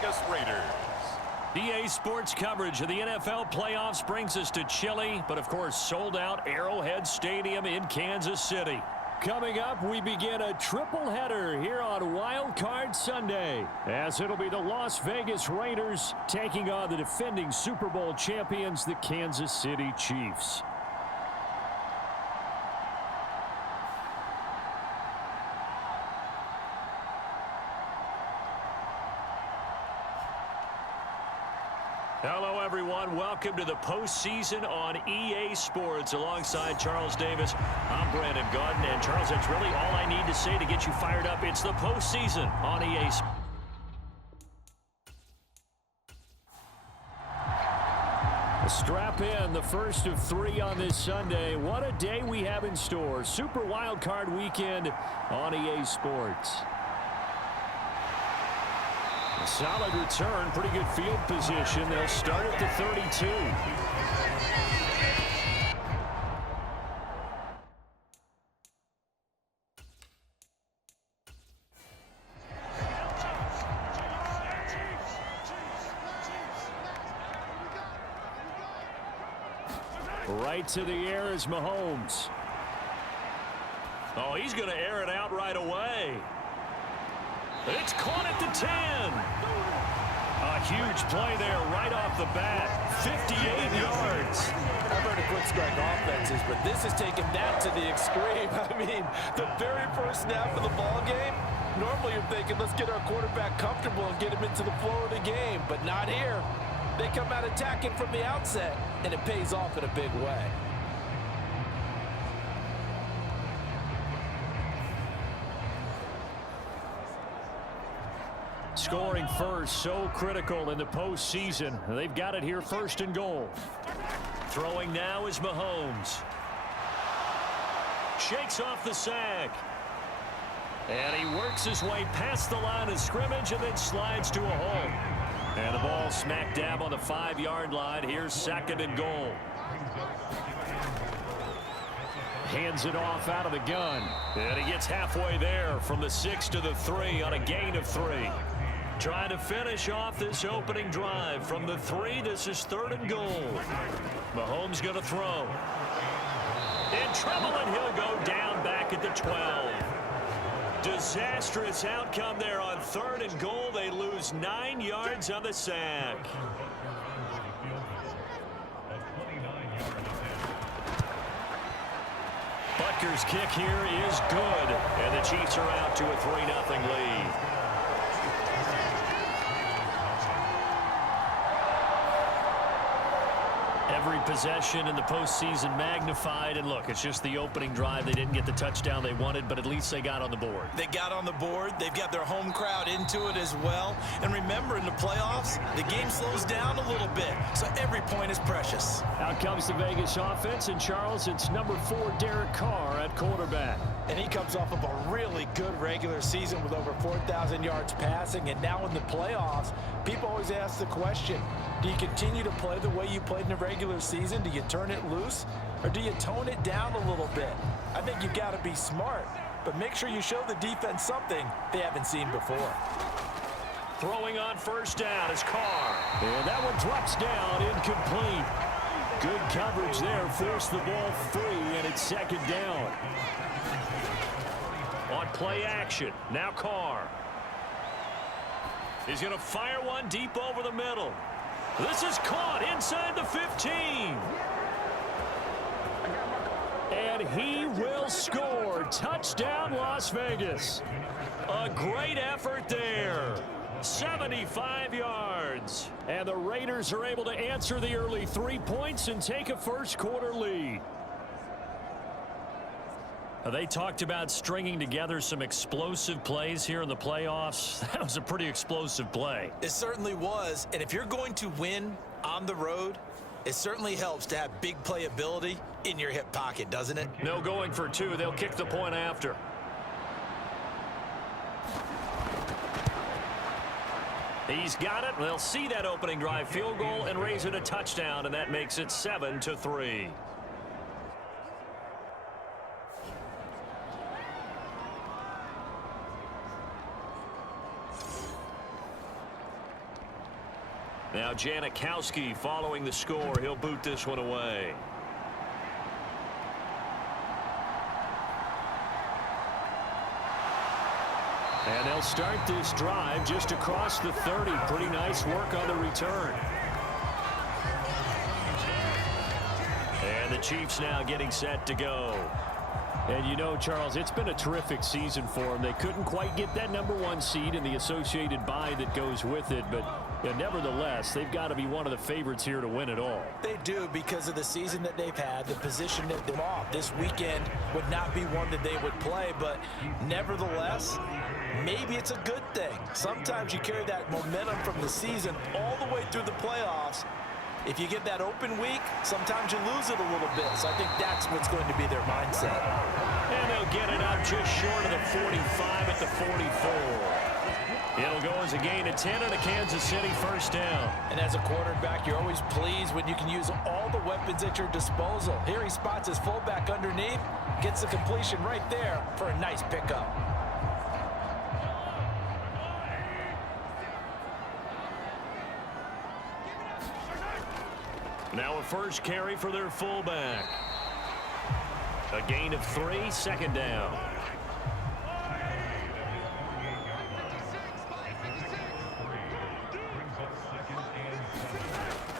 Vegas Raiders. EA Sports coverage of the NFL playoffs brings us to chilly, but of course sold-out Arrowhead Stadium in Kansas City. Coming up, we begin a triple header here on Wild Card Sunday, as it'll be the Las Vegas Raiders taking on the defending Super Bowl champions, the Kansas City Chiefs. Hello, everyone. Welcome to the postseason on EA Sports. Alongside Charles Davis, I'm Brandon Gaudin. And, Charles, that's really all I need to say to get you fired up. It's the postseason on EA Sports. Strap in, the first of three on this Sunday. What a day we have in store. Super Wild Card Weekend on EA Sports. A solid return, pretty good field position. They'll start at the 32. Right to the air is Mahomes. Oh, he's going to air it out right away. It's caught at the 10. A huge play there right off the bat. 58 yards. I've heard of quick strike offenses, but this is taking that to the extreme. I mean, the very first snap of the ball game, normally you're thinking, let's get our quarterback comfortable and get him into the flow of the game, but not here. They come out attacking from the outset, and it pays off in a big way. Scoring first, so critical in the postseason. They've got it here, first and goal. Throwing now is Mahomes. Shakes off the sack. And he works his way past the line of scrimmage and then slides to a hole. And the ball smack dab on the 5-yard line. Here's second and goal. Hands it off out of the gun. And he gets halfway there from the 6 to the 3 on a gain of 3. Trying to finish off this opening drive from the 3. This is third and goal. Mahomes going to throw. In trouble, and he'll go down back at the 12. Disastrous outcome there on third and goal. They lose 9 yards on the sack. Butker's kick here is good, and the Chiefs are out to a 3-0 lead. Every possession in the postseason magnified, and look, it's just the opening drive. They didn't get the touchdown they wanted, but at least they got on the board. They got on the board. They've got their home crowd into it as well. And remember, in the playoffs, the game slows down a little bit, so every point is precious. Out comes the Vegas offense, and Charles, it's number 4, Derek Carr at quarterback. And he comes off of a really good regular season with over 4,000 yards passing, and now in the playoffs, people always ask the question, do you continue to play the way you played in the regular season? Do you turn it loose, or do you tone it down a little bit? I think you've got to be smart, but make sure you show the defense something they haven't seen before. Throwing on first down is Carr. And that one drops down, incomplete. Good coverage there, forced the ball free, and it's second down. On play action, now Carr. He's going to fire one deep over the middle. This is caught inside the 15. And he will score. Touchdown, Las Vegas. A great effort there. 75 yards. And the Raiders are able to answer the early 3 points and take a first-quarter lead. They talked about stringing together some explosive plays here in the playoffs. That was a pretty explosive play. It certainly was. And if you're going to win on the road, it certainly helps to have big playability in your hip pocket, doesn't it? No going for 2. They'll kick the point after. He's got it. They'll see that opening drive field goal and raise it a touchdown, and that makes it 7-3. Now Janikowski following the score. He'll boot this one away. And they'll start this drive just across the 30. Pretty nice work on the return. And the Chiefs now getting set to go. And you know, Charles, it's been a terrific season for them. They couldn't quite get that #1 seed and the associated bye that goes with it. But nevertheless, they've got to be one of the favorites here to win it all. They do, because of the season that they've had, the position that they're off. This weekend would not be one that they would play, but nevertheless, maybe it's a good thing. Sometimes you carry that momentum from the season all the way through the playoffs. If you get that open week, sometimes you lose it a little bit. So I think that's what's going to be their mindset. And they'll get it up just short of the 45 at the 44. It'll go as a gain of 10 and a Kansas City first down. And as a quarterback, you're always pleased when you can use all the weapons at your disposal. Here he spots his fullback underneath, gets the completion right there for a nice pickup. Now a first carry for their fullback. A gain of 3, second down.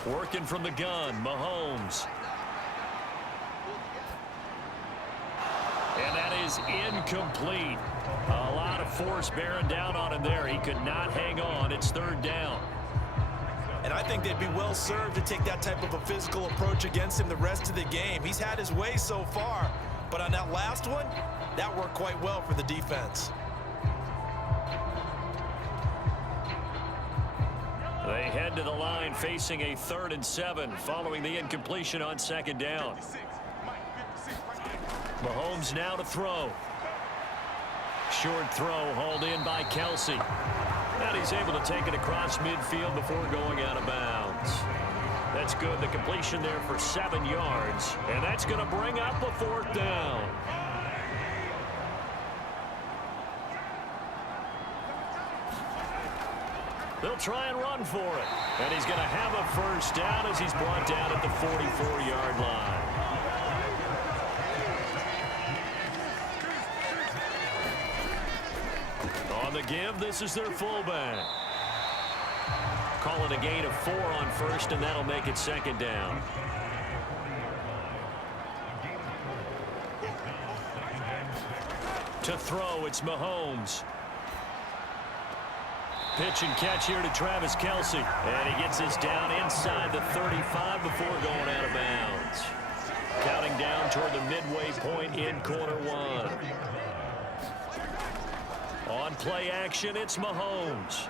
Working from the gun, Mahomes. And that is incomplete. A lot of force bearing down on him there. He could not hang on. It's third down. And I think they'd be well served to take that type of a physical approach against him the rest of the game. He's had his way so far, but on that last one, that worked quite well for the defense. They head to the line facing a 3rd and 7 following the incompletion on second down. Mahomes now to throw. Short throw hauled in by Kelsey. And he's able to take it across midfield before going out of bounds. That's good. The completion there for 7 yards. And that's going to bring up a 4th down. They'll try and run for it. And he's going to have a first down as he's brought down at the 44-yard line. On the give, this is their fullback. Call it a gain of 4 on first, and that'll make it second down. To throw, it's Mahomes. Pitch and catch here to Travis Kelsey. And he gets this down inside the 35 before going out of bounds. Counting down toward the midway point in quarter 1. On play action, it's Mahomes.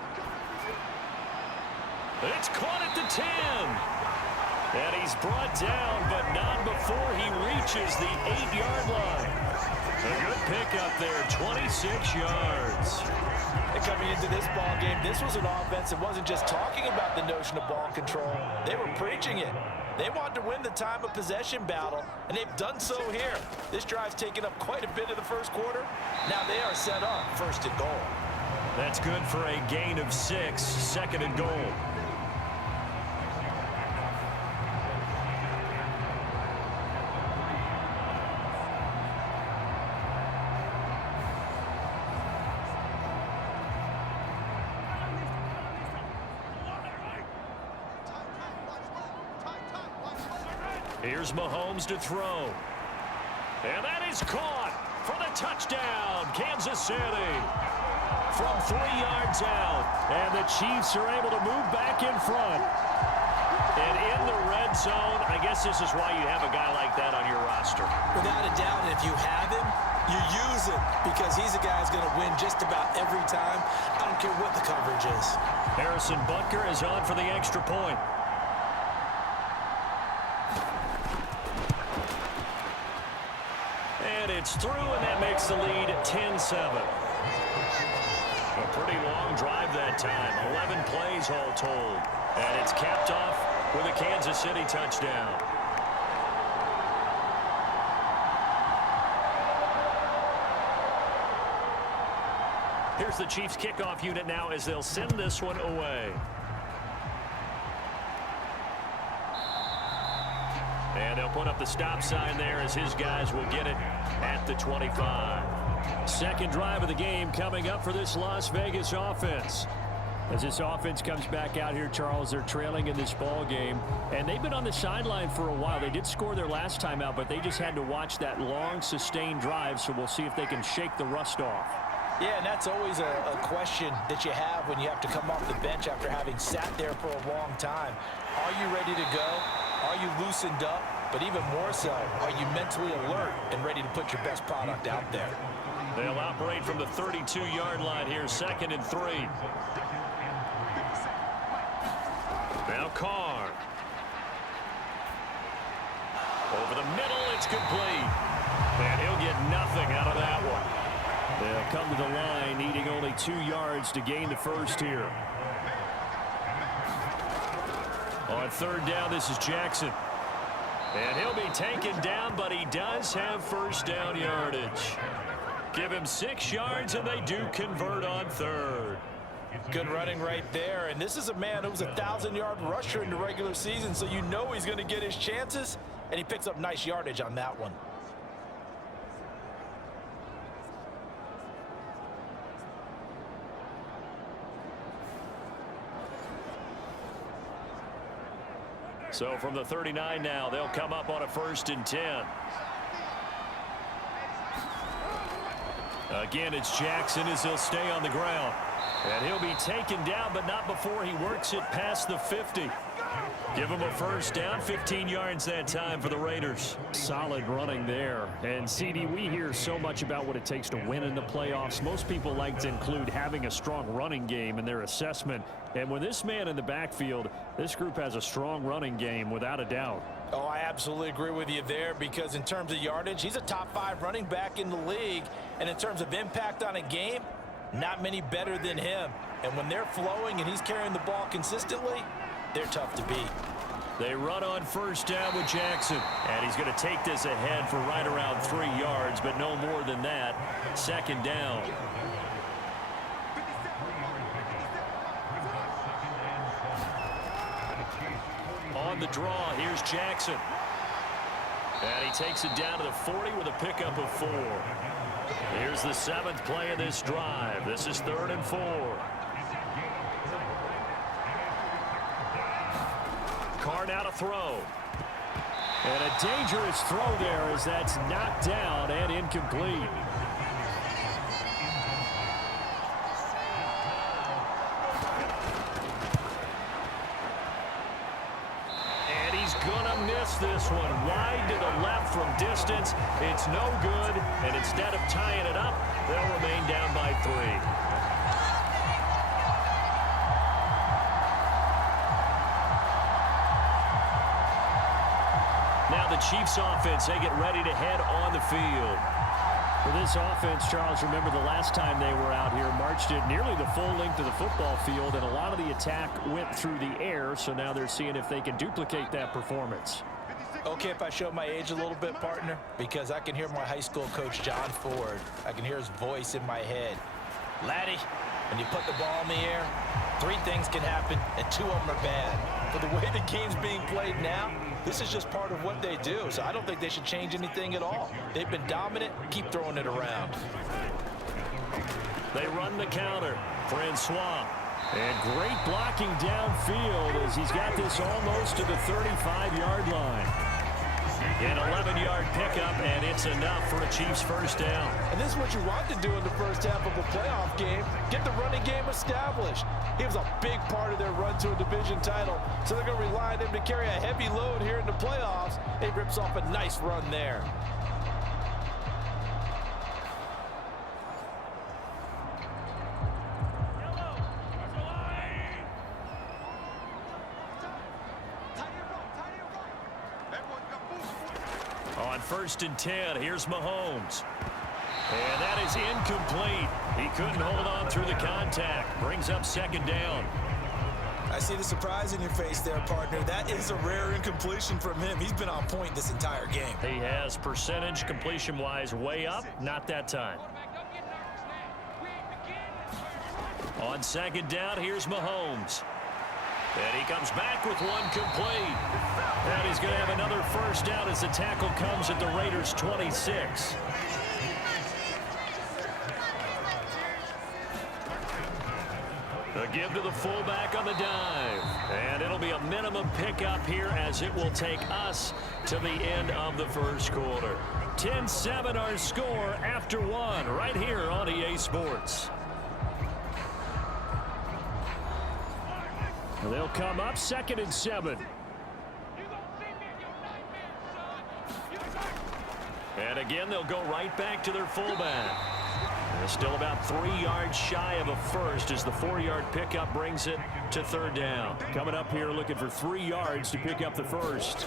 It's caught at the 10. And he's brought down, but not before he reaches the 8-yard line. A good pickup there, 26 yards. And coming into this ball game, this was an offense that wasn't just talking about the notion of ball control. They were preaching it. They wanted to win the time of possession battle, and they've done so here. This drive's taken up quite a bit of the first quarter. Now they are set up, 1st and goal. That's good for a gain of 6, 2nd and goal. Here's Mahomes to throw. And that is caught for the touchdown, Kansas City. From 3 yards out. And the Chiefs are able to move back in front. And in the red zone, I guess this is why you have a guy like that on your roster. Without a doubt, and if you have him, you use him, because he's a guy who's going to win just about every time. I don't care what the coverage is. Harrison Butker is on for the extra point. And it's through, and that makes the lead 10-7. A pretty long drive that time. 11 plays all told. And it's capped off with a Kansas City touchdown. Here's the Chiefs kickoff unit now as they'll send this one away. And they'll put up the stop sign there as his guys will get it at the 25. Second drive of the game coming up for this Las Vegas offense. As this offense comes back out here, Charles, they're trailing in this ball game. And they've been on the sideline for a while. They did score their last time out, but they just had to watch that long, sustained drive. So we'll see if they can shake the rust off. Yeah, and that's always a question that you have when you have to come off the bench after having sat there for a long time. Are you ready to go? Are you loosened up? But even more so, are you mentally alert and ready to put your best product out there? They'll operate from the 32-yard line here, 2nd and 3. Now Carr. Over the middle, it's complete. And he'll get nothing out of that one. They'll come to the line, needing only 2 yards to gain the first here. On 3rd down, this is Jackson. And he'll be taken down, but he does have first down yardage. Give him 6 yards, and they do convert on 3rd. Good running right there. And this is a man who was a 1,000-yard rusher in the regular season, so you know he's going to get his chances, and he picks up nice yardage on that one. So from the 39 now, they'll come up on a 1st and 10. Again, it's Jackson as he'll stay on the ground. And he'll be taken down, but not before he works it past the 50. Give him a first down, 15 yards that time for the Raiders. Solid running there. And, CD, we hear so much about what it takes to win in the playoffs. Most people like to include having a strong running game in their assessment. And with this man in the backfield, this group has a strong running game without a doubt. Oh, I absolutely agree with you there, because in terms of yardage, he's a top 5 running back in the league. And in terms of impact on a game, not many better than him. And when they're flowing and he's carrying the ball consistently, they're tough to beat. They run on first down with Jackson. And he's going to take this ahead for right around 3 yards, but no more than that. 2nd down. On the draw, here's Jackson. And he takes it down to the 40 with a pickup of 4. Here's the 7th play of this drive. This is 3rd and 4. Carr now to throw. And a dangerous throw there as that's knocked down and incomplete. And he's gonna miss this one. Wide to the left from distance. It's no good. And instead of tying it up, they'll remain down by 3. Now the Chiefs offense, they get ready to head on the field. For this offense, Charles, remember the last time they were out here, marched it nearly the full length of the football field, and a lot of the attack went through the air, so now they're seeing if they can duplicate that performance. Okay, if I show my age a little bit, partner, because I can hear my high school coach, John Ford. I can hear his voice in my head. Laddie, when you put the ball in the air, 3 things can happen, and 2 of them are bad. For the way the game's being played now, this is just part of what they do, so I don't think they should change anything at all. They've been dominant. Keep throwing it around. They run the counter. Francois. And great blocking downfield as he's got this almost to the 35-yard line. An 11-yard pickup, and it's enough for a Chiefs first down. And this is what you want to do in the first half of a playoff game. Get the running game established. He was a big part of their run to a division title, so they're going to rely on him to carry a heavy load here in the playoffs. He rips off a nice run there. On 1st and 10, here's Mahomes. And that is incomplete. He couldn't hold on through the contact. Brings up 2nd down. I see the surprise in your face there, partner. That is a rare incompletion from him. He's been on point this entire game. He has percentage completion-wise way up. Not that time. On 2nd down, here's Mahomes. And he comes back with one complete. And he's going to have another first down as the tackle comes at the Raiders' 26. A give to the fullback on the dive. And it'll be a minimum pickup here as it will take us to the end of the first quarter. 10-7 our score after one right here on EA Sports. They'll come up 2nd and 7. And again, they'll go right back to their fullback. They're still about 3 yards shy of a first as the 4-yard pickup brings it to 3rd down. Coming up here looking for 3 yards to pick up the first.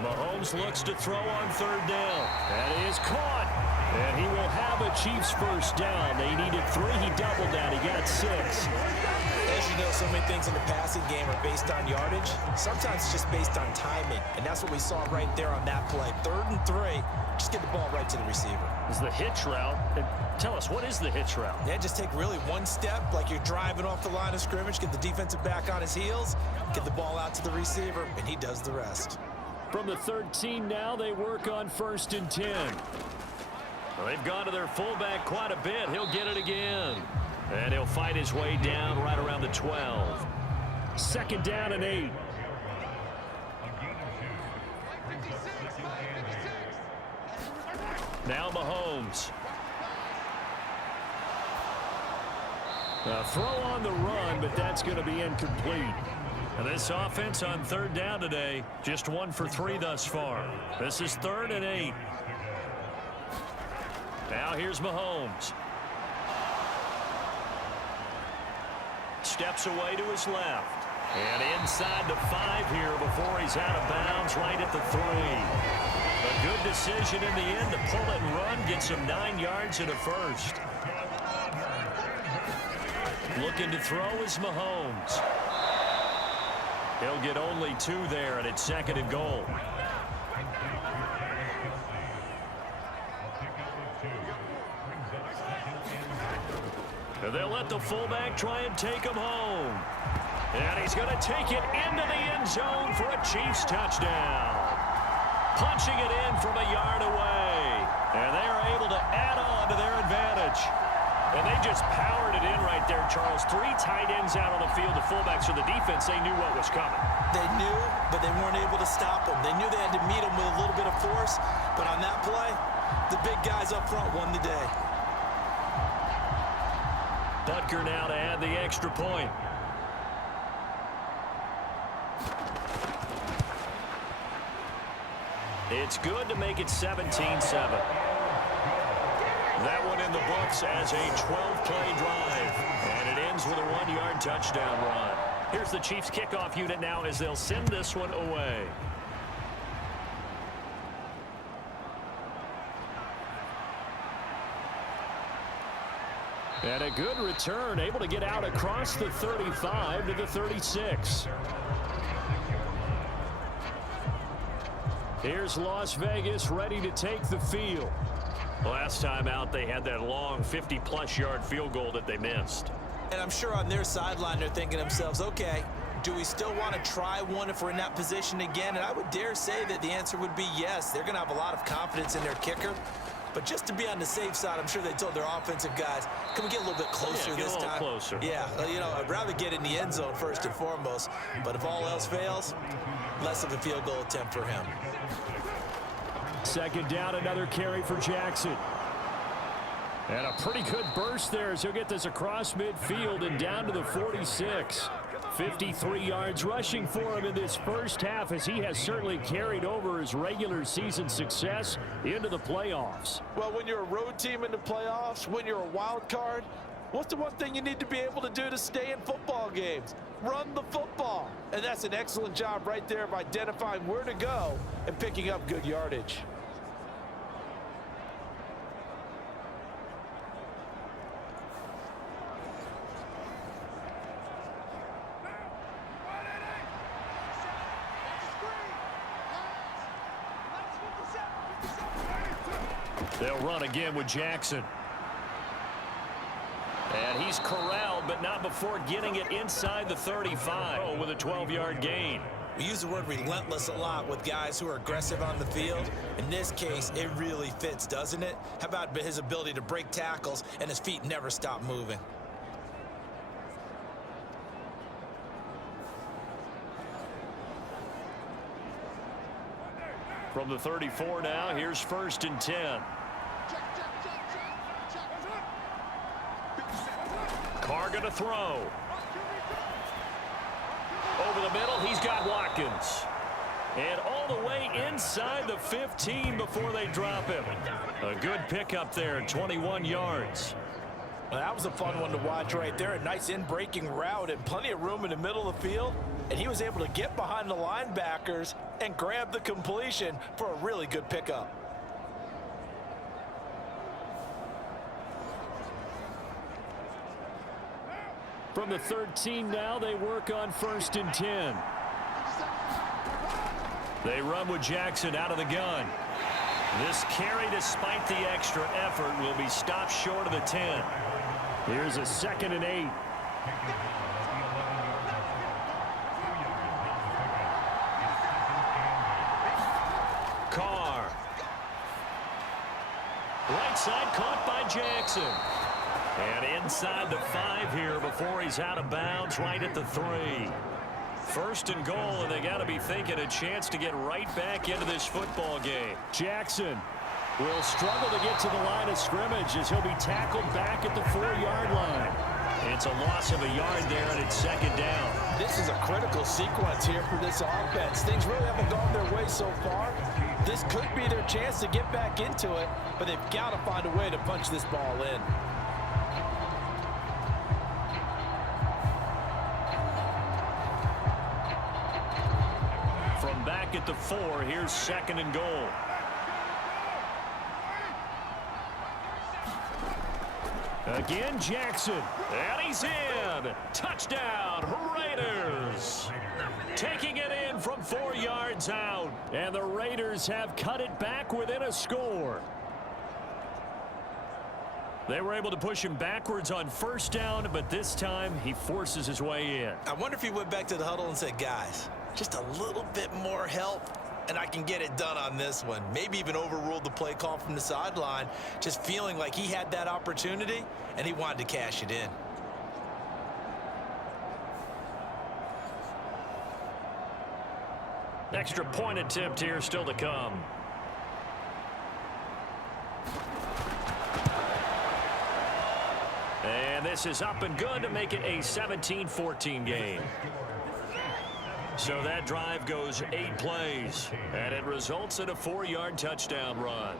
Mahomes looks to throw on 3rd down. That is caught. And he will have a Chiefs first down. They needed 3. He doubled that. He got 6. As you know, so many things in the passing game are based on yardage. Sometimes it's just based on timing. And that's what we saw right there on that play. 3rd and 3. Just get the ball right to the receiver. This is the hitch route. And tell us, what is the hitch route? Yeah, just take really one step like you're driving off the line of scrimmage, get the defensive back on his heels, get the ball out to the receiver, and he does the rest. From the 13 now, they work on 1st and 10. Well, they've gone to their fullback quite a bit. He'll get it again. And he'll fight his way down right around the 12. 2nd down and 8. Now Mahomes. Throw on the run, but that's going to be incomplete. And this offense on 3rd down today, just 1 for 3 thus far. This is 3rd and 8. Now here's Mahomes. Steps away to his left. And inside the 5 here before he's out of bounds right at the 3. A good decision in the end to pull it and run, get some 9 yards and a first. Looking to throw is Mahomes. He'll get only 2 there, and it's 2nd and goal. And they'll let the fullback try and take him home. And he's going to take it into the end zone for a Chiefs touchdown. Punching it in from a yard away. And they are able to add on to their advantage. And they just powered it in right there, Charles. 3 tight ends out on the field. The fullbacks for the defense, they knew what was coming. They knew, but they weren't able to stop them. They knew they had to meet them with a little bit of force. But on that play, the big guys up front won the day. Butker now to add the extra point. It's good to make it 17-7. That one in the books as a 12-play drive. And it ends with a 1-yard touchdown run. Here's the Chiefs kickoff unit now as they'll send this one away. And a good return, able to get out across the 35 to the 36. Here's Las Vegas ready to take the field. Last time out, they had that long 50-plus yard field goal that they missed. And I'm sure on their sideline they're thinking to themselves, okay, do we still want to try one if we're in that position again? And I would dare say that the answer would be yes. They're going to have a lot of confidence in their kicker. But just to be on the safe side, I'm sure they told their offensive guys, can we get a little bit closer this time? Closer. Yeah, you know, I'd rather get in the end zone first and foremost. But if all else fails, less of a field goal attempt for him. 2nd down, another carry for Jackson. And a pretty good burst there as he'll get this across midfield and down to the 46. 53 yards rushing for him in this first half as he has certainly carried over his regular season success into the playoffs. Well, when you're a road team in the playoffs, when you're a wild card, what's the one thing you need to be able to do to stay in football games? Run the football. And that's an excellent job right there of identifying where to go and picking up good yardage. They'll run again with Jackson. And he's corralled, but not before getting it inside the 35 with a 12-yard gain. We use the word relentless a lot with guys who are aggressive on the field. In this case, it really fits, doesn't it? How about his ability to break tackles and his feet never stop moving? From the 34 now, here's 1st and 10. Carr going to throw. Over the middle, he's got Watkins. And all the way inside the 15 before they drop him. A good pickup there, 21 yards. Well, that was a fun one to watch right there. A nice in-breaking route and plenty of room in the middle of the field. And he was able to get behind the linebackers and grab the completion for a really good pickup. From the 13 now, they work on 1st and 10. They run with Jackson out of the gun. This carry, despite the extra effort, will be stopped short of the 10. Here's a 2nd and 8. Carr. Right side caught by Jackson. And inside the 5 here before he's out of bounds right at the 3. 1st and goal, and they got to be thinking a chance to get right back into this football game. Jackson will struggle to get to the line of scrimmage as he'll be tackled back at the 4-yard line. It's a loss of a yard there, and it's 2nd down. This is a critical sequence here for this offense. Things really haven't gone their way so far. This could be their chance to get back into it, but they've got to find a way to punch this ball in. From back at the 4, here's 2nd and goal. Again, Jackson. And he's in. Touchdown, Raiders. Taking it in from 4 yards out. And the Raiders have cut it back within a score. They were able to push him backwards on 1st down, but this time he forces his way in. I wonder if he went back to the huddle and said, guys, just a little bit more help, and I can get it done on this one. Maybe even overruled the play call from the sideline, just feeling like he had that opportunity, and he wanted to cash it in. Extra point attempt here still to come. And this is up and good to make it a 17-14 game. So that drive goes 8 plays, and it results in a 4-yard touchdown run.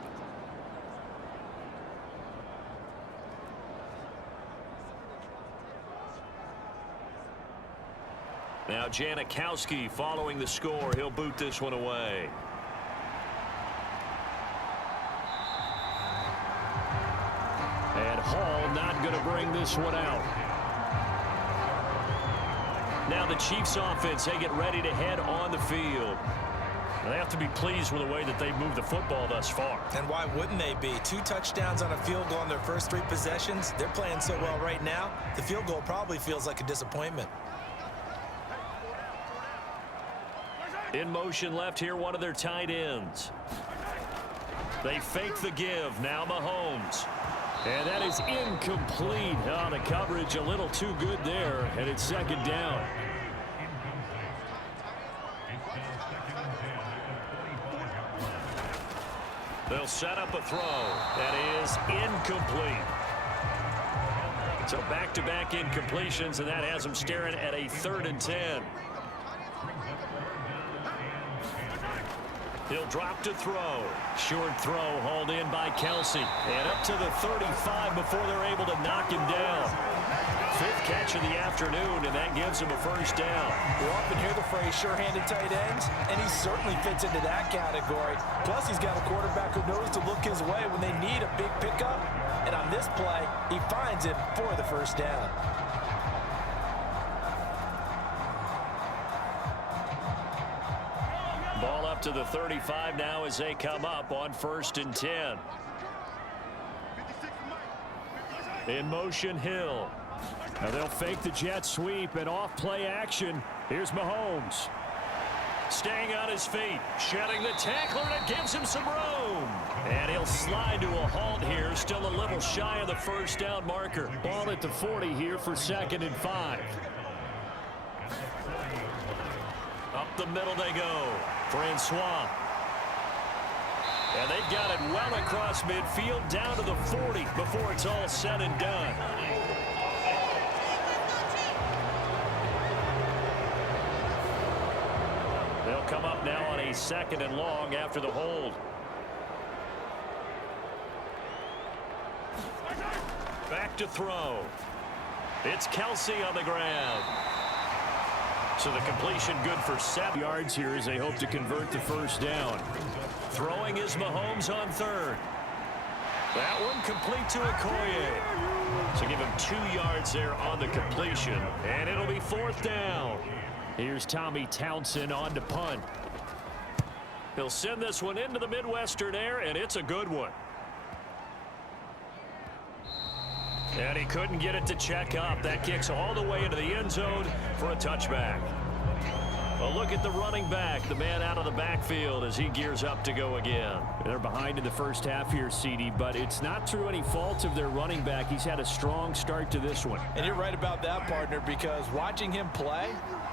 Now Janikowski following the score. He'll boot this one away. And Hall not going to bring this one out. Now the Chiefs offense, they get ready to head on the field. They have to be pleased with the way that they've moved the football thus far. And why wouldn't they be? 2 touchdowns on a field goal in their first 3 possessions. They're playing so well right now, the field goal probably feels like a disappointment. In motion left here, one of their tight ends. They fake the give. Now Mahomes. And that is incomplete. Oh, the coverage a little too good there, and it's 2nd down. They'll set up a throw. That is incomplete. So back-to-back incompletions, and that has them staring at a 3rd and 10. He'll drop to throw. Short throw hauled in by Kelsey. And up to the 35 before they're able to knock him down. 5th catch of the afternoon, and that gives him a 1st down. We often hear the phrase sure-handed tight ends, and he certainly fits into that category. Plus, he's got a quarterback who knows to look his way when they need a big pickup. And on this play, he finds it for the 1st down. Ball up to the 35 now as they come up on 1st and 10. In motion, Hill. Now they'll fake the jet sweep and off play action. Here's Mahomes. Staying on his feet, shedding the tackler, and it gives him some room. And he'll slide to a halt here, still a little shy of the first down marker. Ball at the 40 here for 2nd and 5. Up the middle they go. Francois. And they've got it well across midfield down to the 40 before it's all said and done. They'll come up now on a 2nd and long after the hold. Back to throw. It's Kelsey on the ground. So the completion good for 7 yards here as they hope to convert the first down. Throwing is Mahomes on 3rd. That one complete to Okoye. So give him 2 yards there on the completion. And it'll be 4th down. Here's Tommy Townsend on to punt. He'll send this one into the Midwestern air, and it's a good one. And he couldn't get it to check up. That kicks all the way into the end zone for a touchback. A look at the running back, the man out of the backfield as he gears up to go again. They're behind in the first half here, CD, but it's not through any fault of their running back. He's had a strong start to this one. And you're right about that, partner, because watching him play,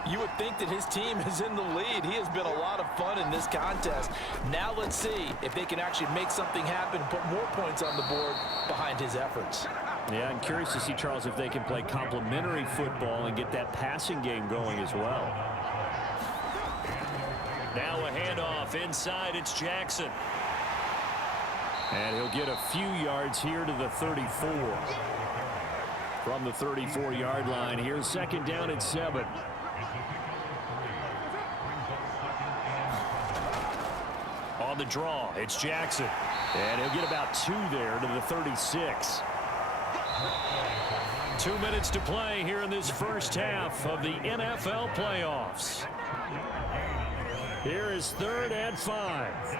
you would think that his team is in the lead. He has been a lot of fun in this contest. Now let's see if they can actually make something happen, put more points on the board behind his efforts. Yeah, I'm curious to see, Charles, if they can play complementary football and get that passing game going as well. Now a handoff inside. It's Jackson. And he'll get a few yards here to the 34. From the 34-yard line, here's 2nd down and 7. On the draw, it's Jackson. And he'll get about 2 there to the 36. 2 minutes to play here in this first half of the NFL playoffs. Here is 3rd and 5.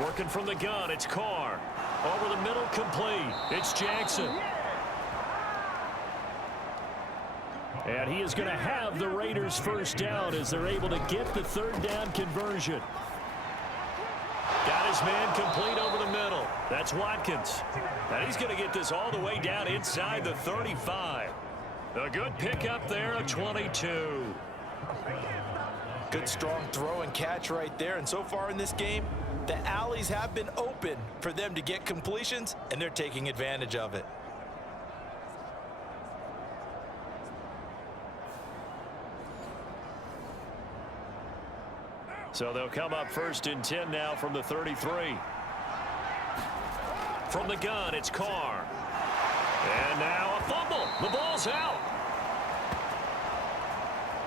Working from the gun, it's Carr. Over the middle, complete. It's Jackson. And he is going to have the Raiders first down as they're able to get the 3rd down conversion. Got his man complete over the middle. That's Watkins. And he's going to get this all the way down inside the 35. A good pickup there, a 22. Good strong throw and catch right there. And so far in this game, the alleys have been open for them to get completions, and they're taking advantage of it. So they'll come up 1st and 10 now from the 33. From the gun, it's Carr. And now a fumble. The ball's out.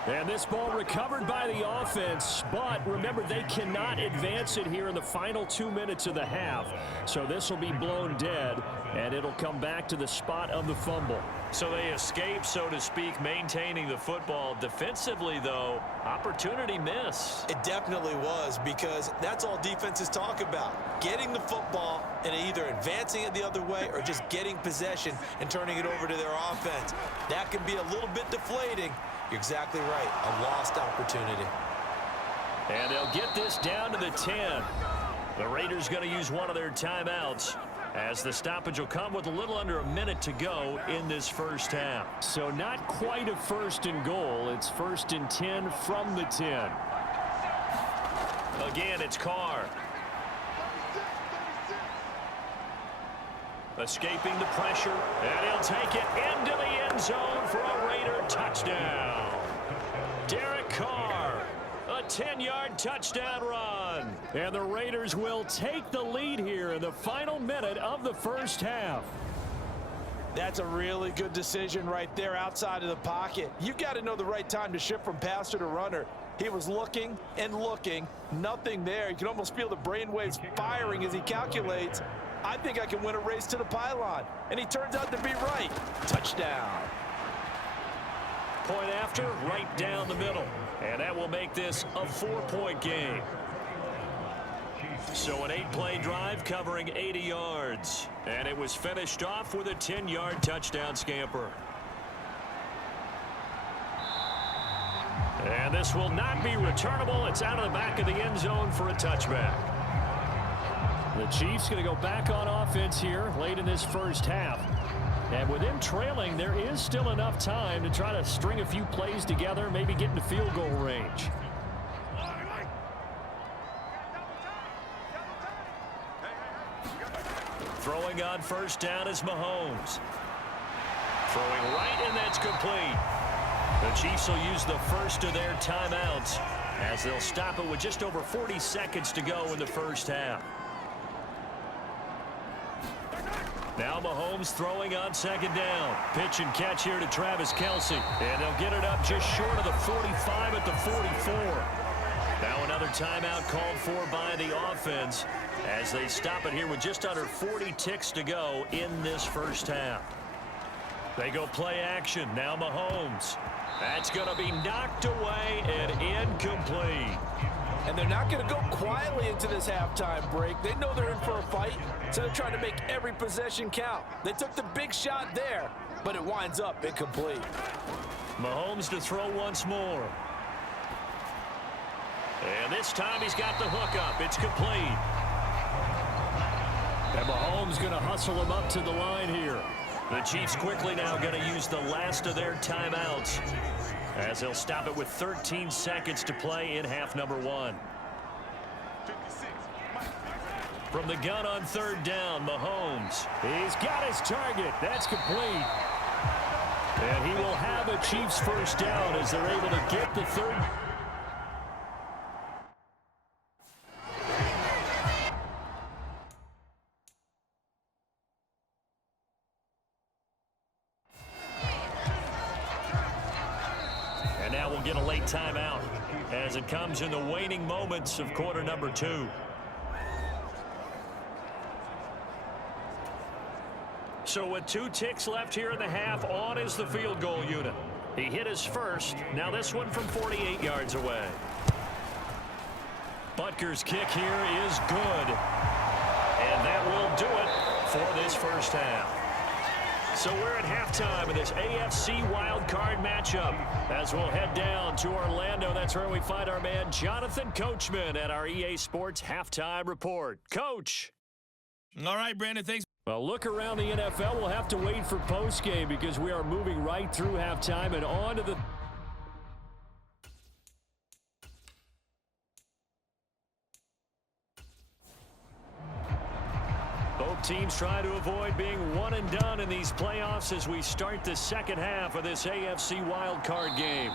And this ball recovered by the offense, but remember, they cannot advance it here in the final 2 minutes of the half. So this will be blown dead, and it'll come back to the spot of the fumble. So they escape, so to speak, maintaining the football. Defensively, though, opportunity miss. It definitely was, because that's all defenses talk about. Getting the football and either advancing it the other way or just getting possession and turning it over to their offense. That can be a little bit deflating. You're exactly right. A lost opportunity. And they'll get this down to the 10. The Raiders going to use one of their timeouts, as the stoppage will come with a little under a minute to go in this first half. So not quite a 1st and goal. It's 1st and 10 from the 10. Again, it's Carr. Escaping the pressure, and he'll take it into the end zone for a Raider touchdown. Derek Carr, a 10-yard touchdown run. And the Raiders will take the lead here in the final minute of the first half. That's a really good decision right there outside of the pocket. You've got to know the right time to shift from passer to runner. He was looking and looking, nothing there. You can almost feel the brainwaves firing as he calculates, I think I can win a race to the pylon. And he turns out to be right. Touchdown. Point after, right down the middle. And that will make this a 4-point game. So an 8-play drive covering 80 yards. And it was finished off with a 10-yard touchdown scamper. And this will not be returnable. It's out of the back of the end zone for a touchback. The Chiefs going to go back on offense here late in this first half. And with them trailing, there is still enough time to try to string a few plays together, maybe get into field goal range. Throwing on first down is Mahomes. Throwing right, and that's complete. The Chiefs will use the first of their timeouts as they'll stop it with just over 40 seconds to go in the first half. Now Mahomes throwing on second down. Pitch and catch here to Travis Kelce. And they'll get it up just short of the 45 at the 44. Now another timeout called for by the offense as they stop it here with just under 40 ticks to go in this first half. They go play action. Now Mahomes. That's going to be knocked away and incomplete. And they're not going to go quietly into this halftime break. They know they're in for a fight, so they're trying to make every possession count. They took the big shot there, but it winds up incomplete. Mahomes to throw once more. And this time he's got the hook up. It's complete. And Mahomes going to hustle him up to the line here. The Chiefs quickly now going to use the last of their timeouts as they'll stop it with 13 seconds to play in half number one. From the gun on third down, Mahomes. He's got his target. That's complete. And he will have a Chiefs first down as they're able to get the third. And now we'll get a late timeout as it comes in the waning moments of quarter number 2. So with 2 ticks left here in the half, on is the field goal unit. He hit his first. Now this one from 48 yards away. Butker's kick here is good. And that will do it for this first half. So we're at halftime of this AFC wildcard matchup as we'll head down to Orlando. That's where we find our man Jonathan Coachman at our EA Sports Halftime Report. Coach. All right, Brandon, thanks. Well, look around the NFL. We'll have to wait for postgame because we are moving right through halftime and on to the... Both teams try to avoid being one and done in these playoffs as we start the second half of this AFC wildcard game.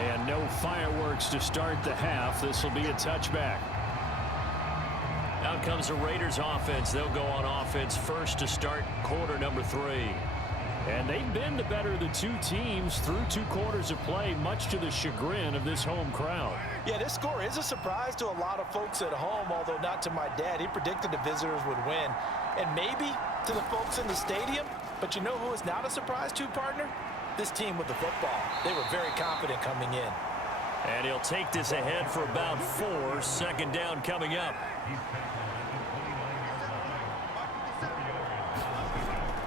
And no fireworks to start the half. This will be a touchback. Out comes the Raiders offense. They'll go on offense first to start quarter number 3. And they've been the better of the two teams through 2 quarters of play, much to the chagrin of this home crowd. Yeah, this score is a surprise to a lot of folks at home, although not to my dad. He predicted the visitors would win. And maybe to the folks in the stadium. But you know who is not a surprise to, partner? This team with the football. They were very confident coming in. And he'll take this ahead for about 4. Second down coming up.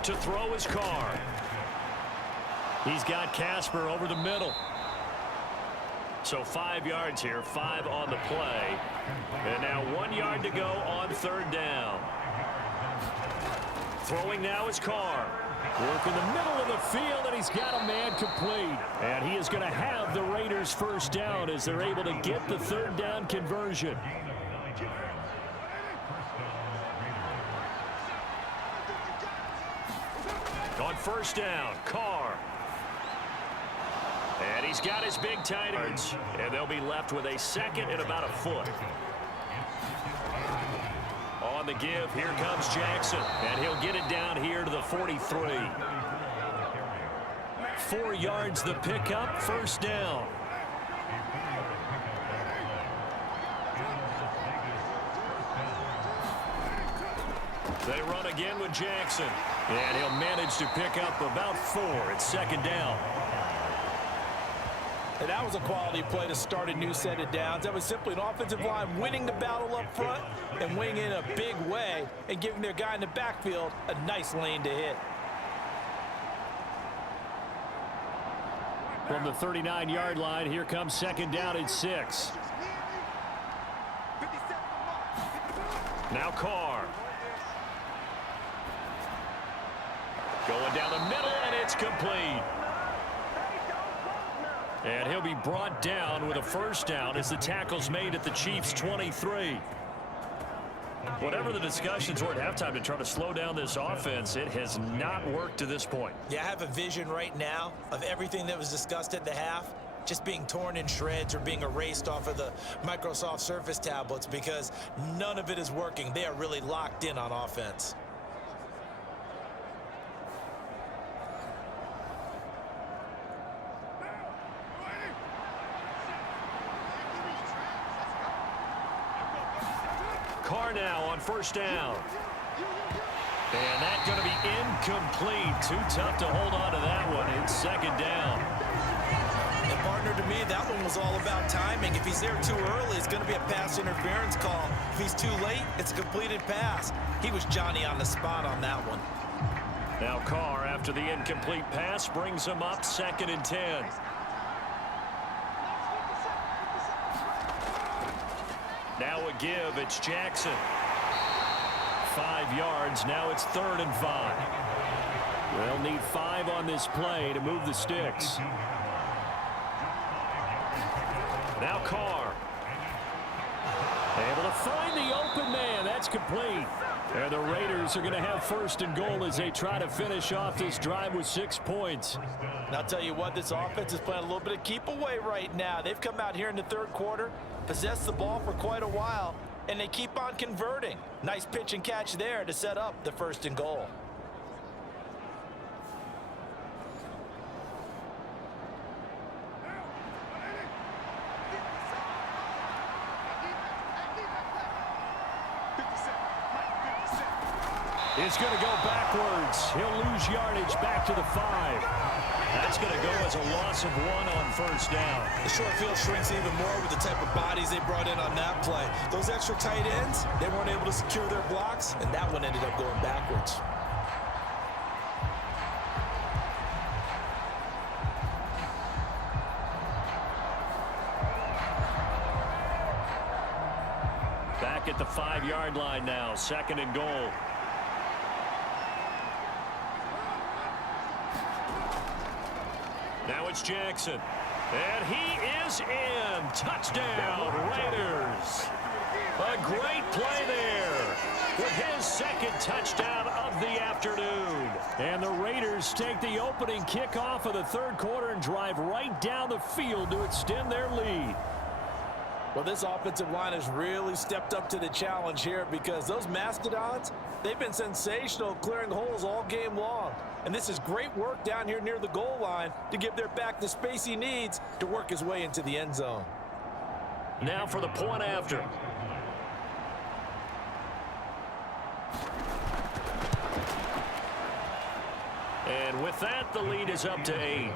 To throw his car. He's got Casper over the middle. So 5 yards here, 5 on the play. And now 1 yard to go on third down. Throwing now is Carr. Work in the middle of the field, and he's got a man complete. And he is going to have the Raiders first down as they're able to get the third down conversion. On first down, Carr. And he's got his big tight ends. And they'll be left with a second and about a foot. On the give, here comes Jackson. And he'll get it down here to the 43. 4 yards the pickup, first down. They run again with Jackson. And he'll manage to pick up about 4 at second down. And that was a quality play to start a new set of downs. That was simply an offensive line winning the battle up front and winning in a big way and giving their guy in the backfield a nice lane to hit. From the 39-yard line, here comes second down and 6. Now Carr. Going down the middle, and it's complete. And he'll be brought down with a first down as the tackle's made at the Chiefs' 23. Whatever the discussions were at halftime to try to slow down this offense, it has not worked to this point. Yeah, I have a vision right now of everything that was discussed at the half just being torn in shreds or being erased off of the Microsoft Surface tablets because none of it is working. They are really locked in on offense. Carr now on first down. And that's going to be incomplete. Too tough to hold on to that one. It's second down. And partner, to me, that one was all about timing. If he's there too early, it's going to be a pass interference call. If he's too late, it's a completed pass. He was Johnny on the spot on that one. Now Carr, after the incomplete pass, brings him up second and 10. Now a give. It's Jackson. 5 yards. Now it's 3rd and 5. They'll need 5 on this play to move the sticks. Now Carr. Able to find the open man. That's complete. And the Raiders are going to have 1st and goal as they try to finish off this drive with 6 points. And I'll tell you what, this offense is playing a little bit of keep away right now. They've come out here in the 3rd quarter, possessed the ball for quite a while, and they keep on converting. Nice pitch and catch there to set up the 1st and goal. It's going to go backwards. He'll lose yardage back to the 5. That's going to go as a loss of 1 on first down. The short field shrinks even more with the type of bodies they brought in on that play. Those extra tight ends, they weren't able to secure their blocks, and that one ended up going backwards. Back at the 5-yard line now, 2nd and goal. Now it's Jackson. And he is in. Touchdown, Raiders. A great play there with his 2nd touchdown of the afternoon. And the Raiders take the opening kickoff of the 3rd quarter and drive right down the field to extend their lead. Well, this offensive line has really stepped up to the challenge here because those Mastodons, they've been sensational clearing holes all game long. And this is great work down here near the goal line to give their back the space he needs to work his way into the end zone. Now for the point after. And with that, the lead is up to 8.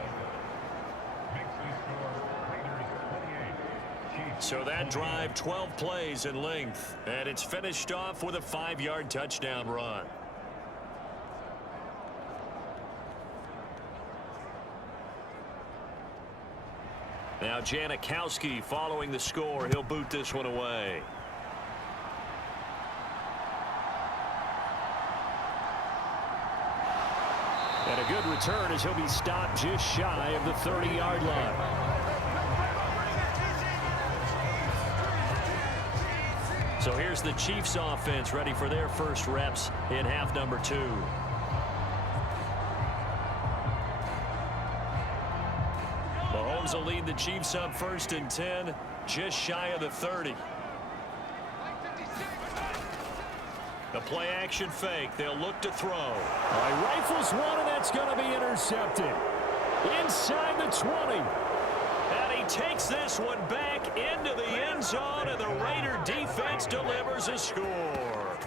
So that drive, 12 plays in length, and it's finished off with a 5-yard touchdown run. Now Janikowski following the score. He'll boot this one away. And a good return as he'll be stopped just shy of the 30-yard line. So here's the Chiefs offense ready for their first reps in half number 2. Mahomes will lead the Chiefs up 1st and 10, just shy of the 30. The play action fake. They'll look to throw. Rifles one, and that's going to be intercepted. Inside the 20. And he takes this one back into the end zone, and the Raider defense delivers a score.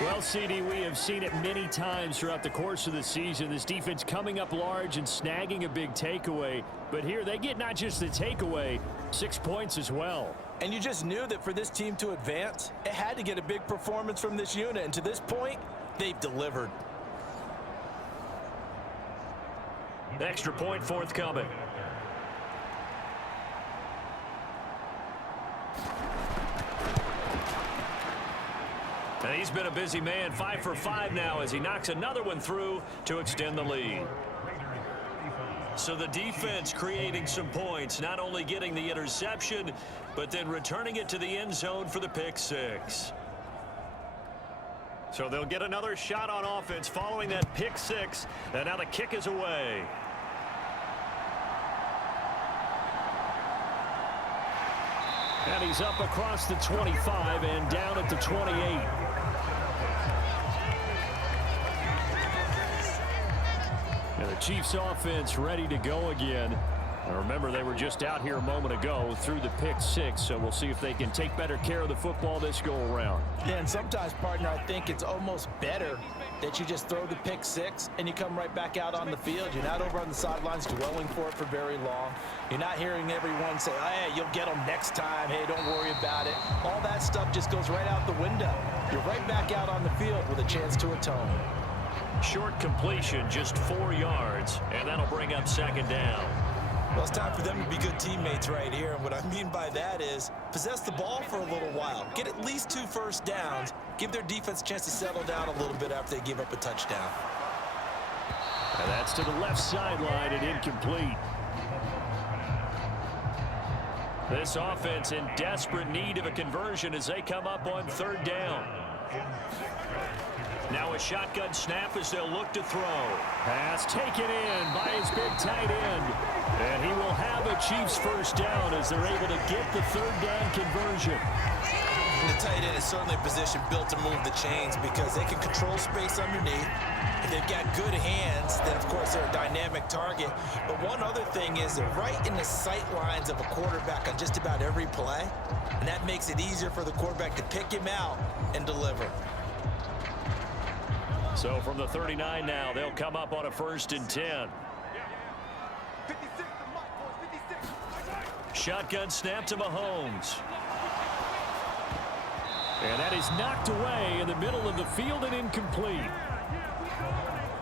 Well, CD, we have seen it many times throughout the course of the season. This defense coming up large and snagging a big takeaway. But here they get not just the takeaway, 6 points as well. And you just knew that for this team to advance, it had to get a big performance from this unit. And to this point, they've delivered. Extra point forthcoming. And he's been a busy man, 5 for 5 now as he knocks another one through to extend the lead. So the defense creating some points, not only getting the interception, but then returning it to the end zone for the pick six. So they'll get another shot on offense following that pick six, and now the kick is away. And he's up across the 25 and down at the 28. And the Chiefs offense ready to go again. And remember, they were just out here a moment ago through the pick six, so we'll see if they can take better care of the football this go around. Yeah, and sometimes, partner, I think it's almost better that you just throw the pick six and you come right back out on the field. You're not over on the sidelines dwelling for it for very long. You're not hearing everyone say, hey, you'll get them next time. Hey, don't worry about it. All that stuff just goes right out the window. You're right back out on the field with a chance to atone. Short completion, just 4 yards, and that'll bring up second down. Well, it's time for them to be good teammates right here. And what I mean by that is possess the ball for a little while. Get at least 2 first downs. Give their defense a chance to settle down a little bit after they give up a touchdown. And that's to the left sideline and incomplete. This offense in desperate need of a conversion as they come up on third down. Now a shotgun snap as they'll look to throw. Pass taken in by his big tight end. And he will have a Chiefs first down as they're able to get the third down conversion. The tight end is certainly a position built to move the chains because they can control space underneath. If they've got good hands, then of course they're a dynamic target. But one other thing is they're right in the sight lines of a quarterback on just about every play. And that makes it easier for the quarterback to pick him out and deliver. So from the 39 now, they'll come up on a 1st and 10. Shotgun snap to Mahomes. And that is knocked away in the middle of the field and incomplete.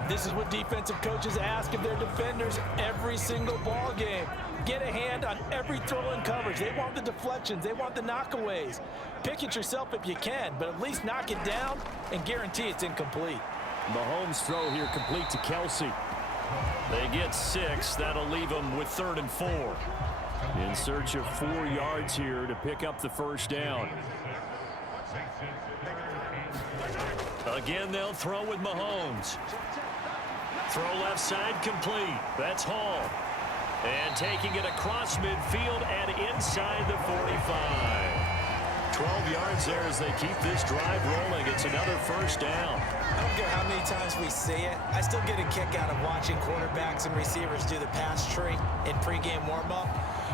This is what defensive coaches ask of their defenders every single ball game. Get a hand on every throw in coverage. They want the deflections. They want the knockaways. Pick it yourself if you can, but at least knock it down and guarantee it's incomplete. Mahomes' throw here complete to Kelsey. They get 6. That'll leave them with 3rd and 4. In search of 4 yards here to pick up the first down. Again, they'll throw with Mahomes. Throw left side complete. That's Hall. And taking it across midfield and inside the 45. 12 yards there as they keep this drive rolling. It's another first down. I don't care how many times we see it. I still get a kick out of watching quarterbacks and receivers do the pass tree in pregame warm-up.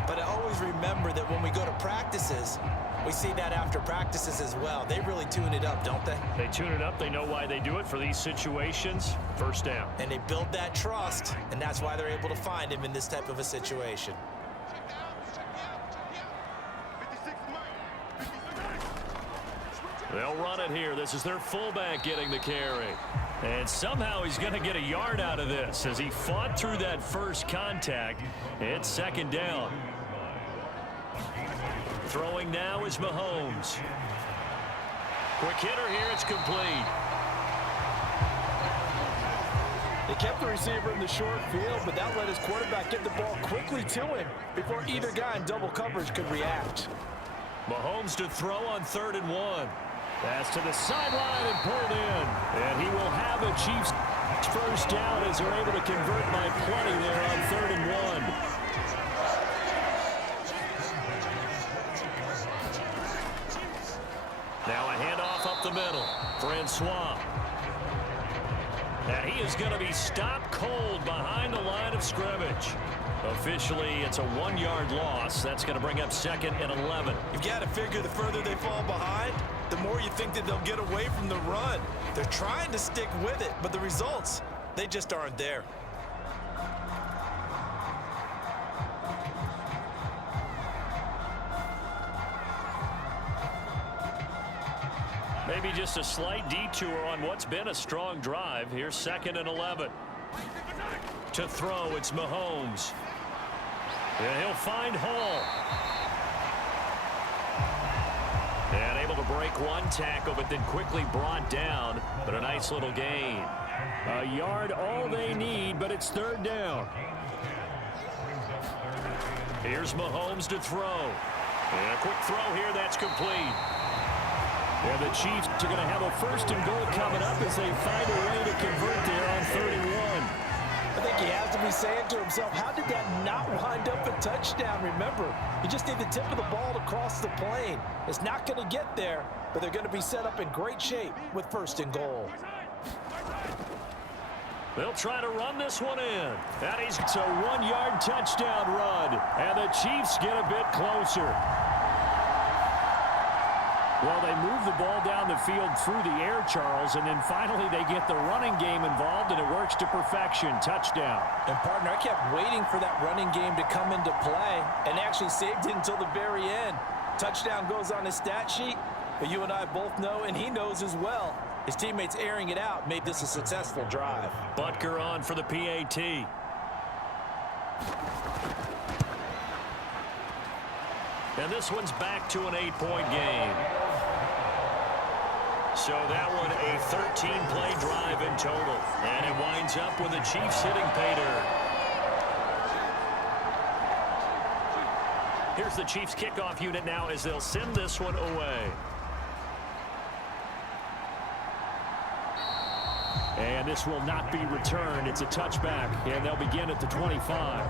But I always remember that when we go to practices, we see that after practices as well. They really tune it up, don't they? They tune it up. They know why they do it for these situations. First down. And they build that trust, and that's why they're able to find him in this type of a situation. They'll run it here. This is their fullback getting the carry. And somehow he's going to get a yard out of this as he fought through that first contact. It's second down. Throwing now is Mahomes. Quick hitter here. It's complete. They kept the receiver in the short field, but that let his quarterback get the ball quickly to him before either guy in double coverage could react. Mahomes to throw on 3rd and 1. Pass to the sideline and pulled in. And he will have a Chiefs first down as they're able to convert by plenty there on 3rd and 1. Now a handoff up the middle. Francois. And he is going to be stopped cold behind the line of scrimmage. Officially, it's a 1-yard loss. That's going to bring up 2nd and 11. You've got to figure the further they fall behind, the more you think that they'll get away from the run. They're trying to stick with it, but the results, they just aren't there. Maybe just a slight detour on what's been a strong drive. Here's 2nd and 11. To throw, it's Mahomes. And he'll find Hall. And able to break one tackle, but then quickly brought down. But a nice little gain. A yard, all they need, but it's 3rd down. Here's Mahomes to throw. And a quick throw here, that's complete. And the Chiefs are going to have a 1st and goal coming up as they find a way to convert there on 31. I think he has to be saying to himself, how did that not wind up a touchdown? Remember, you just need the tip of the ball to cross the plane. It's not going to get there, but they're going to be set up in great shape with 1st and goal. They'll try to run this one in. That is a 1-yard touchdown run, and the Chiefs get a bit closer. Well, they move the ball down the field through the air, Charles, and then finally they get the running game involved, and it works to perfection. Touchdown. And, partner, I kept waiting for that running game to come into play and actually saved it until the very end. Touchdown goes on his stat sheet, but you and I both know, and he knows as well, his teammates airing it out made this a successful drive. Butker on for the PAT. And this one's back to an 8-point game. So that one a 13-play drive in total. And it winds up with the Chiefs hitting pay dirt. Here's the Chiefs kickoff unit now as they'll send this one away. And this will not be returned. It's a touchback, and they'll begin at the 25.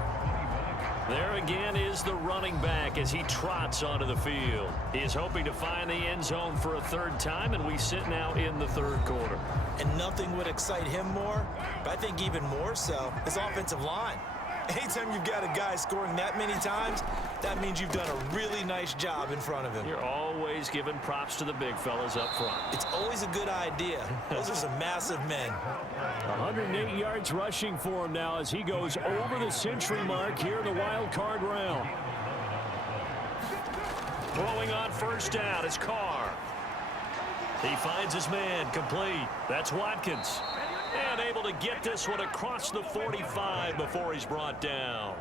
There again is the running back as he trots onto the field. He is hoping to find the end zone for a 3rd time, and we sit now in the 3rd quarter. And nothing would excite him more, but I think even more so, his offensive line. Anytime you've got a guy scoring that many times, that means you've done a really nice job in front of him. You're always giving props to the big fellas up front. It's always a good idea. Those are some massive men. 108 yards rushing for him now as he goes over the century mark here in the wild card round. Throwing on 1st down is Carr. He finds his man complete. That's Watkins. And able to get this one across the 45 before he's brought down.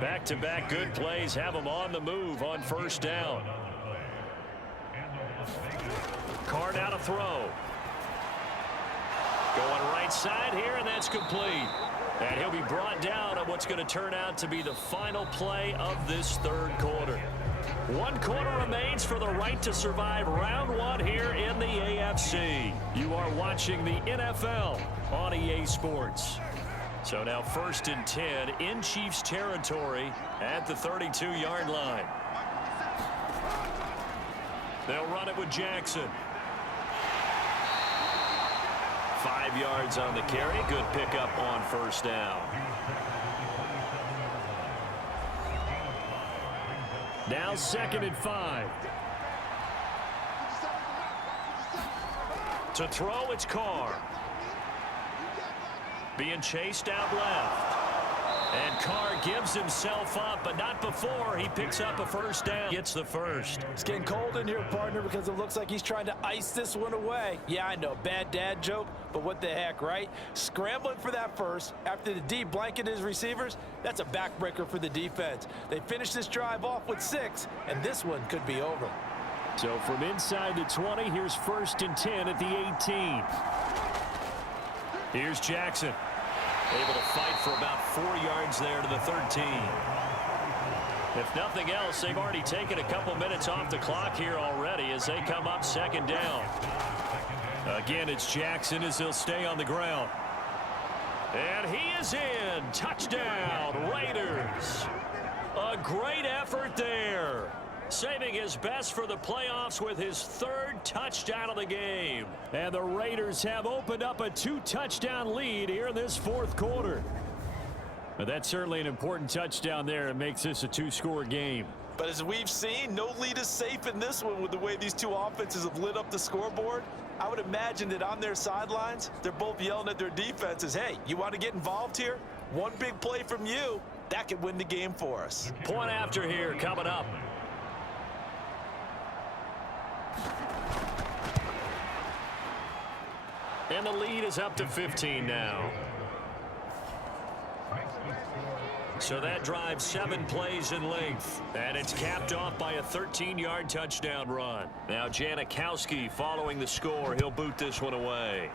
Back-to-back good plays have him on the move on 1st down. Carr now to throw. Going right side here, and that's complete. And he'll be brought down on what's going to turn out to be the final play of this 3rd quarter. 1 quarter remains for the right to survive round 1 here in the AFC. You are watching the NFL on EA Sports. So now 1st and 10 in Chiefs territory at the 32-yard line. They'll run it with Jackson. 5 yards on the carry. Good pickup on 1st down. Now 2nd and 5. To throw, it's Carr. Being chased out left. And Carr gives himself up, but not before he picks up a 1st down. Gets the 1st. It's getting cold in here, partner, because it looks like he's trying to ice this one away. Yeah, I know, bad dad joke, but what the heck, right? Scrambling for that 1st after the D blanketed his receivers, that's a backbreaker for the defense. They finish this drive off with 6, and this one could be over. So from inside the 20, here's 1st and 10 at the 18. Here's Jackson. Able to fight for about 4 yards there to the 13. If nothing else, they've already taken a couple minutes off the clock here already as they come up 2nd down. Again, it's Jackson as he'll stay on the ground. And he is in. Touchdown, Raiders. A great effort there. Saving his best for the playoffs with his 3rd touchdown of the game. And the Raiders have opened up a 2-touchdown lead here in this 4th quarter. But that's certainly an important touchdown there. It makes this a 2-score game. But as we've seen, no lead is safe in this one with the way these two offenses have lit up the scoreboard. I would imagine that on their sidelines, they're both yelling at their defenses, hey, you want to get involved here? One big play from you, that could win the game for us. Point after here coming up. And the lead is up to 15 now. So that drives 7 plays in length. And it's capped off by a 13-yard touchdown run. Now Janikowski following the score. He'll boot this one away.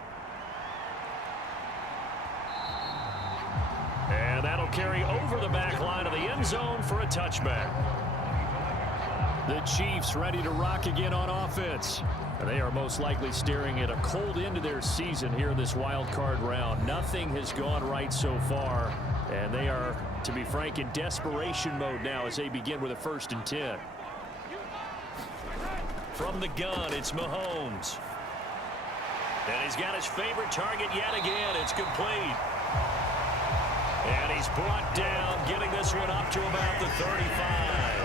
And that'll carry over the back line of the end zone for a touchback. The Chiefs ready to rock again on offense. They are most likely staring at a cold end to their season here in this wild card round. Nothing has gone right so far, and they are, to be frank, in desperation mode now as they begin with a 1st and 10. From the gun, it's Mahomes. And he's got his favorite target yet again. It's complete. And he's brought down, getting this one up to about the 35.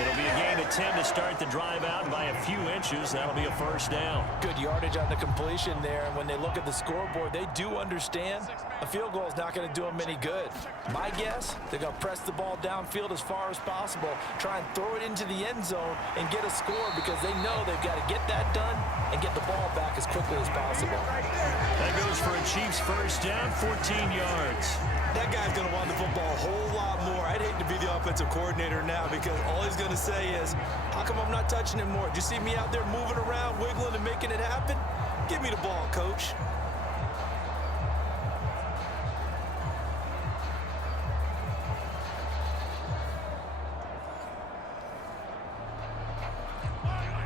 It'll be a gain of 10 to start the drive out, and by a few inches, that'll be a 1st down. Good yardage on the completion there, and when they look at the scoreboard, they do understand a field goal is not going to do them any good. My guess, they're going to press the ball downfield as far as possible, try and throw it into the end zone and get a score because they know they've got to get that done and get the ball back as quickly as possible. That goes for a Chiefs 1st down, 14 yards. That guy's going to want the football a whole lot more. I'd hate to be the offensive coordinator now because all he's going to say is, how come I'm not touching it more? Do you see me out there moving around, wiggling, and making it happen? Give me the ball, coach.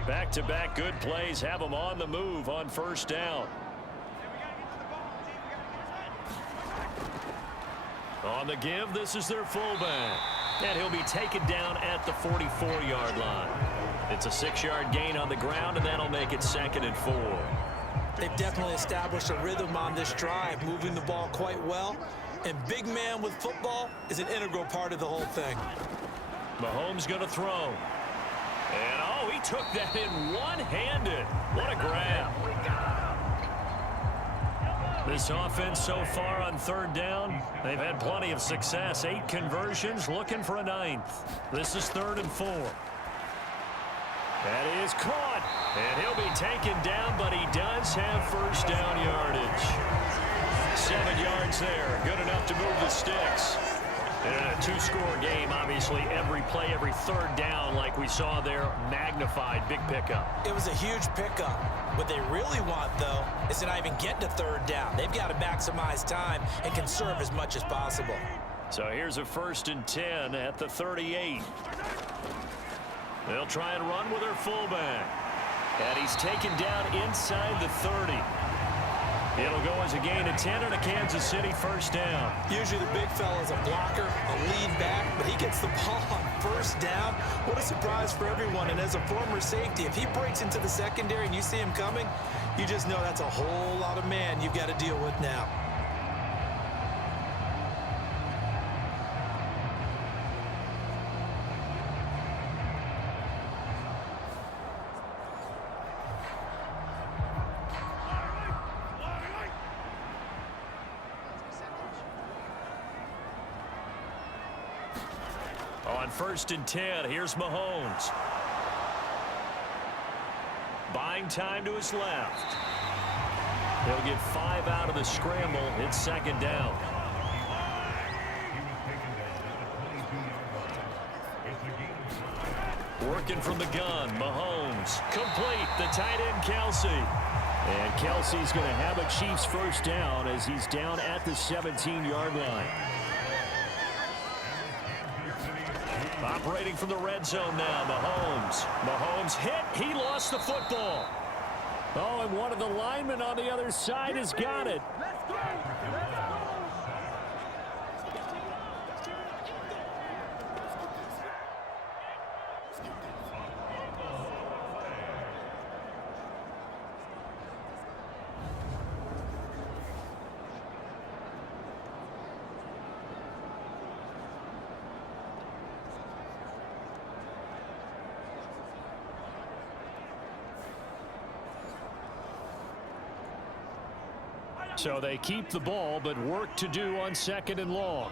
Back-to-back good plays have them on the move on 1st down. On the give, this is their fullback. And he'll be taken down at the 44-yard line. It's a 6-yard gain on the ground, and that'll make it 2nd and 4. They've definitely established a rhythm on this drive, moving the ball quite well. And big man with football is an integral part of the whole thing. Mahomes going to throw. And, oh, he took that in one-handed. What a grab. This offense so far on 3rd down, they've had plenty of success. 8 conversions, looking for a 9th. This is 3rd and 4. That is caught. And he'll be taken down, but he does have 1st down yardage. 7 yards there, good enough to move the sticks. And in a 2-score game, obviously, every play, every 3rd down, like we saw there, magnified, big pickup. It was a huge pickup. What they really want, though, is to not even get to 3rd down. They've got to maximize time and conserve as much as possible. So here's a 1st and 10 at the 38. They'll try and run with their fullback. And he's taken down inside the 30. It'll go as a gain of 10 and a Kansas City 1st down. Usually the big fella's a blocker, a lead back, but he gets the ball on 1st down. What a surprise for everyone. And as a former safety, if he breaks into the secondary and you see him coming, you just know that's a whole lot of man you've got to deal with now. On 1st and 10, here's Mahomes. Buying time to his left. He'll get 5 out of the scramble. It's 2nd down. Working from the gun, Mahomes. Complete, the tight end, Kelsey. And Kelsey's going to have a Chiefs 1st down as he's down at the 17-yard line. Operating from the red zone now, Mahomes. Mahomes hit. He lost the football. Oh, and one of the linemen on the other side has got it. So they keep the ball, but work to do on 2nd and long.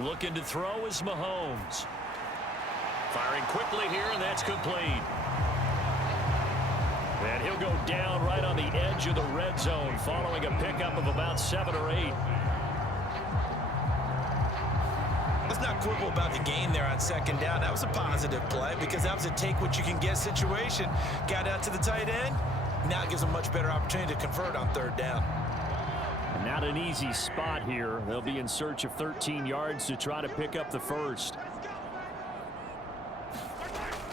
Looking to throw is Mahomes. Firing quickly here, and that's complete. And he'll go down right on the edge of the red zone following a pickup of about 7 or 8. Let's not quibble about the gain there on 2nd down. That was a positive play because that was a take-what-you-can-get situation. Got out to the tight end. Now it gives them a much better opportunity to convert on 3rd down. Not an easy spot here. They'll be in search of 13 yards to try to pick up the first.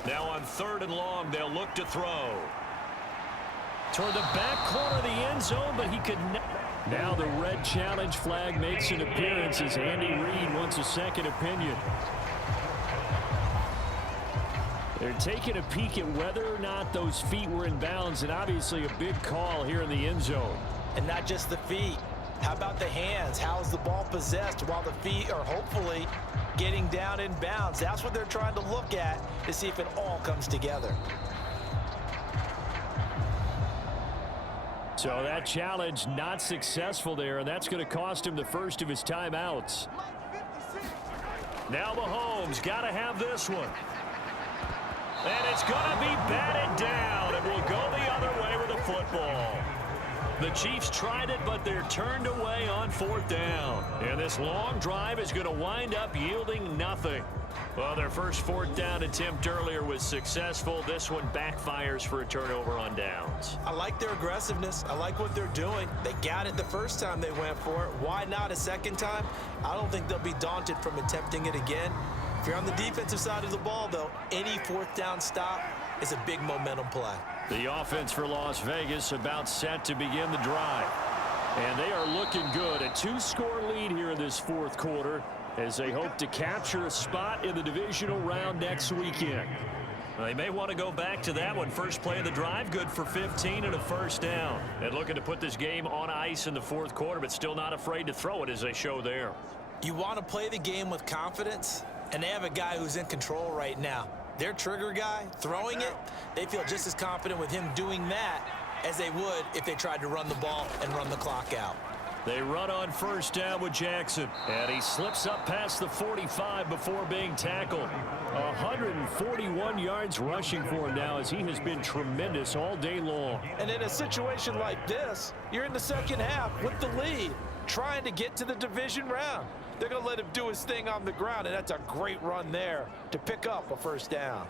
Now on 3rd and long, they'll look to throw. Toward the back corner of the end zone, but he could not. Now the red challenge flag makes an appearance as Andy Reid wants a second opinion. They're taking a peek at whether or not those feet were in bounds, and obviously a big call here in the end zone. And not just the feet. How about the hands? How is the ball possessed while the feet are hopefully getting down in bounds? That's what they're trying to look at to see if it all comes together. So that challenge not successful there, and that's going to cost him the first of his timeouts. Now Mahomes got to have this one. And it's going to be batted down, and will go the other way with the football. The Chiefs tried it, but they're turned away on 4th down. And this long drive is going to wind up yielding nothing. Well, their first 4th down attempt earlier was successful. This one backfires for a turnover on downs. I like their aggressiveness. I like what they're doing. They got it the first time they went for it. Why not a second time? I don't think they'll be daunted from attempting it again. If you're on the defensive side of the ball, though, any 4th down stop is a big momentum play. The offense for Las Vegas about set to begin the drive. And they are looking good. A 2-score lead here in this 4th quarter as they hope to capture a spot in the divisional round next weekend. They may want to go back to that one. First play of the drive, good for 15 and a first down. And looking to put this game on ice in the 4th quarter, but still not afraid to throw it as they show there. You want to play the game with confidence, and they have a guy who's in control right now. Their trigger guy throwing it, they feel just as confident with him doing that as they would if they tried to run the ball and run the clock out. They run on first down with Jackson, and he slips up past the 45 before being tackled. 141 yards rushing for him now as he has been tremendous all day long. And in a situation like this, you're in the 2nd half with the lead, trying to get to the division round. They're going to let him do his thing on the ground, and that's a great run there to pick up a first down.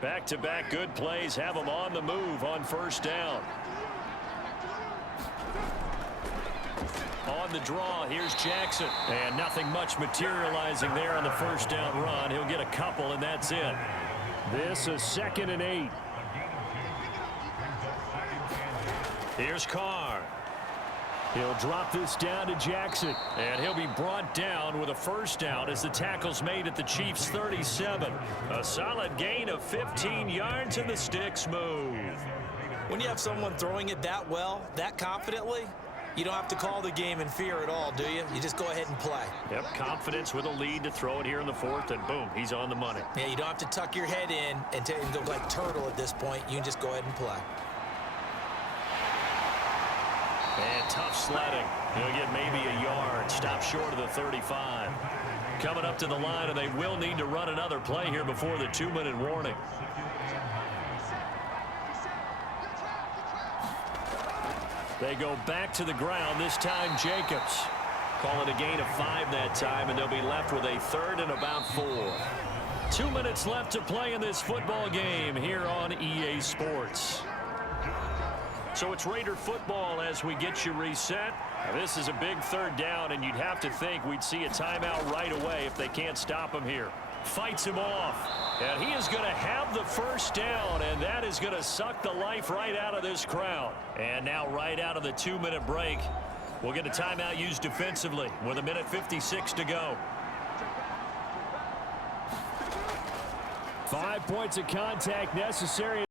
Back-to-back good plays have him on the move on first down. On the draw, here's Jackson. And nothing much materializing there on the first down run. He'll get a couple, and that's it. This is 2nd and 8. Here's Carr. He'll drop this down to Jackson. And he'll be brought down with a first down as the tackle's made at the Chiefs' 37. A solid gain of 15 yards, and the sticks move. When you have someone throwing it that well, that confidently, you don't have to call the game in fear at all, do you? You just go ahead and play. Yep, confidence with a lead to throw it here in the 4th, and boom, he's on the money. Yeah, you don't have to tuck your head in and go like turtle at this point. You can just go ahead and play. And tough sledding. He'll get maybe a yard. Stop short of the 35. Coming up to the line, and they will need to run another play here before the 2-minute warning. They go back to the ground, this time Jacobs. Call it a gain of 5 that time, and they'll be left with a 3rd and about 4. 2 minutes left to play in this football game here on EA Sports. So it's Raider football as we get you reset. Now, this is a big 3rd down, and you'd have to think we'd see a timeout right away if they can't stop him here. Fights him off, and he is going to have the first down, and that is going to suck the life right out of this crowd. And now right out of the 2-minute break, we'll get a timeout used defensively with 1:56 to go. 5 points of contact necessary.